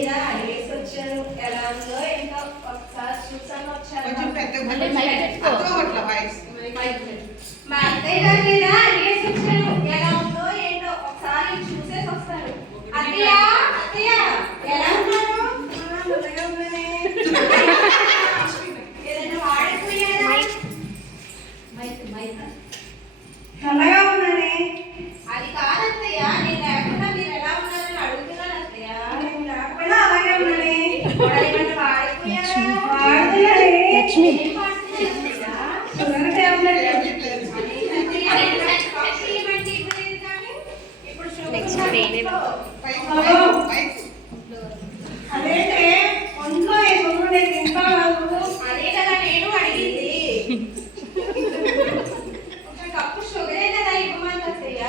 ఎలా ఉందో ఇంకా ఒకసారి చూసాను వచ్చాను. మా అత్తయ్య గారి మీద అడిగేసి వచ్చాను. ఎలా ఉందో ఏంటో ఒకసారి చూసేసి వస్తాను. అత్తయ్య అత్తయ్య ఎలా ఉన్నారు? ఏదైనా వాడిపోయారా? చల్లగా ఉన్నానే. అది కాదత్తయ్య, నేను లేకుండా మీరు ఎలా ఉన్నారని అడుగుతున్నాను అత్తయ్య. నేను లేకపోయినా అలాగే ఉన్నానే. లక్ష్మి అదేంటే ఒంట్లో అదే కదా నేను అడిగింది. ఒక కప్పు షుగరే కదా ఇవ్వమంది అత్తయ్య.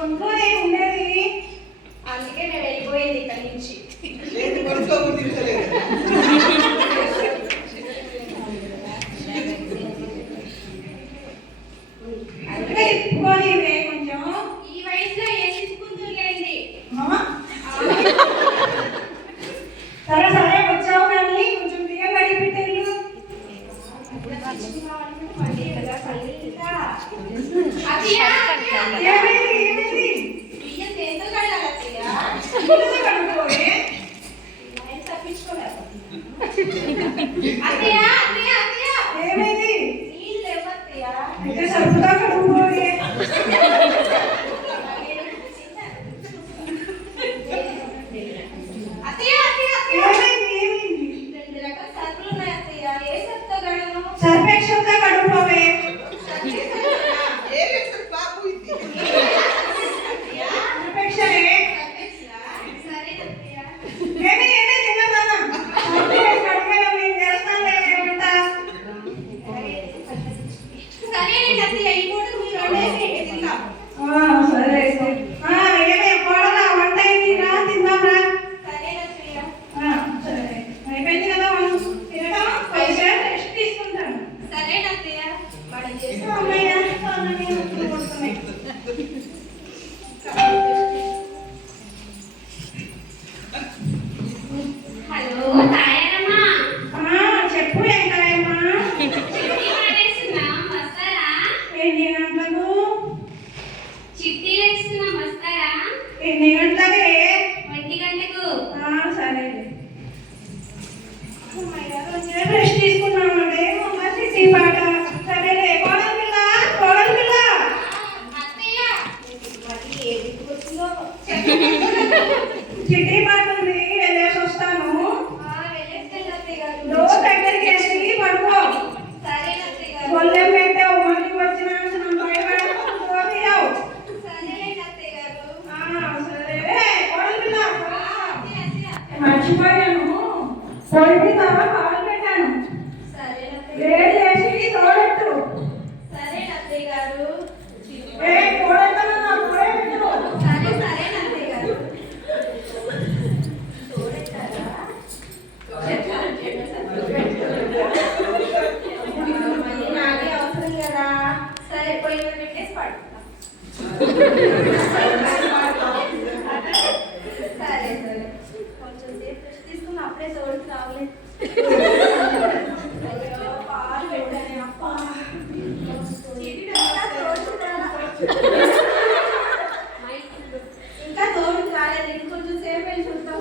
ఒంట్లోనే ఉండేది, అందుకే నేను వెళ్ళిపోయింది ఇక్కడి నుంచి. కొంచెం ఈ వయసులో ఏం తీసుకుంటుందండి. సరే సరే వచ్చావు కానీ కొంచెం బియ్యం కడిగి పెట్టారు. బియ్యం దేంతో కడగాలి అత్తయ్య? తప్పించుకోలేదు అత్తయ్య. అత్తయ్య అత్తయ్య ఏమైంది? నీళ్ళు లేవత్తయ్య. అయితే సరుకుదా కడుక్కోవాలి. అత్తయ్య అత్తయ్య ఏమైంది? రెండు రకాల సరుకులు ఉన్నాయి అత్తయ్య. ఏ సరుకుతో కడగను? సర్ఫెక్షన్తో కడుక్కోవే. ఎన్ని గంటలకి? 1 గంటకు. సరే రెస్ట్ తీసుకున్నామండి. చిట్టి పాట సరేలే. కోడలు పిల్ల కోడలు పిల్ల చిట్టి పాట ఉంది, వెళ్ళేసి వస్తాను. డోర్ దగ్గరికి వేసి పడుకో. గొల్లెం పెట్టే మళ్ళీ వచ్చిన మర్చిపోయాను. పొయ్యి మీద పాలు పెట్టాను. వేడి చేసి తోడెట్టు. తోడెత్తను తోడెట్టు. నాకే అవసరం కదా. సరే పొయ్యి మీద పెట్టేసి పడు. సరే సరే కొంచెం సేపు రెస్ట్ తీసుకుని అప్పుడే తోడుకు రావలేదు. అయ్యో పాలు పెట్టానే అప్ప. ఇంకా తోడుకు రాలేదు. ఇంకొంచెం సేపు వెళ్ళి చూద్దాం.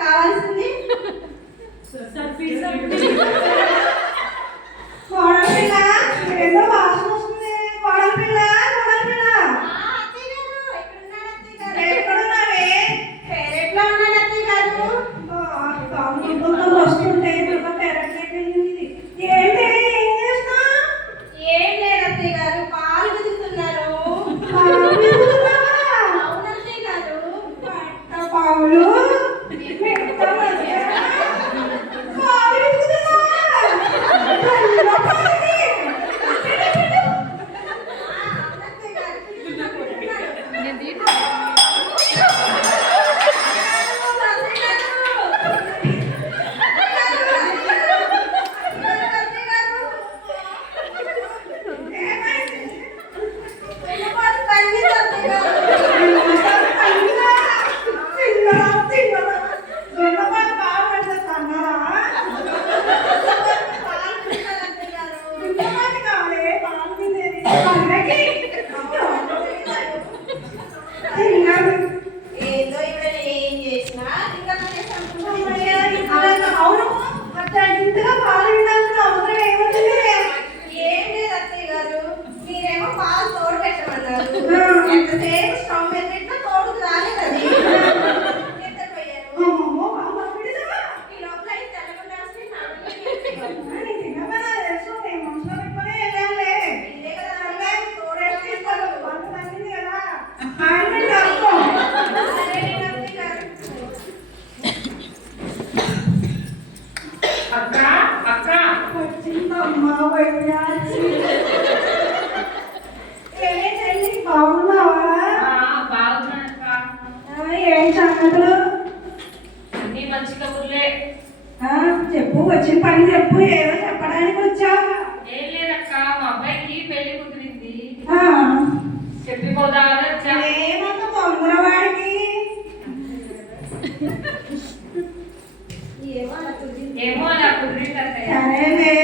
కావాల్సింది ఎంతసేపు స్టవ్ మీద పెట్టినా తోడుకు రాలేదు అది. నిద్రపోయారు. అమ్మమ్మో, బాగా పిడిచావా? ఈ లోపల ఈ తెల్లగుండా వస్తే నాలుగు నీకు తిన్నమా తెలుసు, నేను మనసులో పెట్టుకునే వెళ్ళానులే. ఇదే కదా తోడేసి తీసుకోవాలి, వంట తగ్గింది కదా. ఆయింట్మెంట్ రాసుకో. సరే నవ్వి గారు. అక్క అక్క వచ్చిందమ్మా వయ్యాచి. ఏమే చెల్లి, బాగున్నావా? బాగున్నానక్క. ఏం సంగతులు? అన్ని మంచి కబుర్లే. చెప్పు, వచ్చిన పని చెప్పు, ఏదో చెప్పడానికి వచ్చావా? ఏం లేదక్క, మా అబ్బాయికి పెళ్లి కుదిరింది, ఆ, చెప్పిపోదామని వచ్చా. ఏమంత తొందరవాడికి? ఏమో అలా కుదిరింది. ఏమో అలా కుదిరింది అత్తయ్య. సరేలే,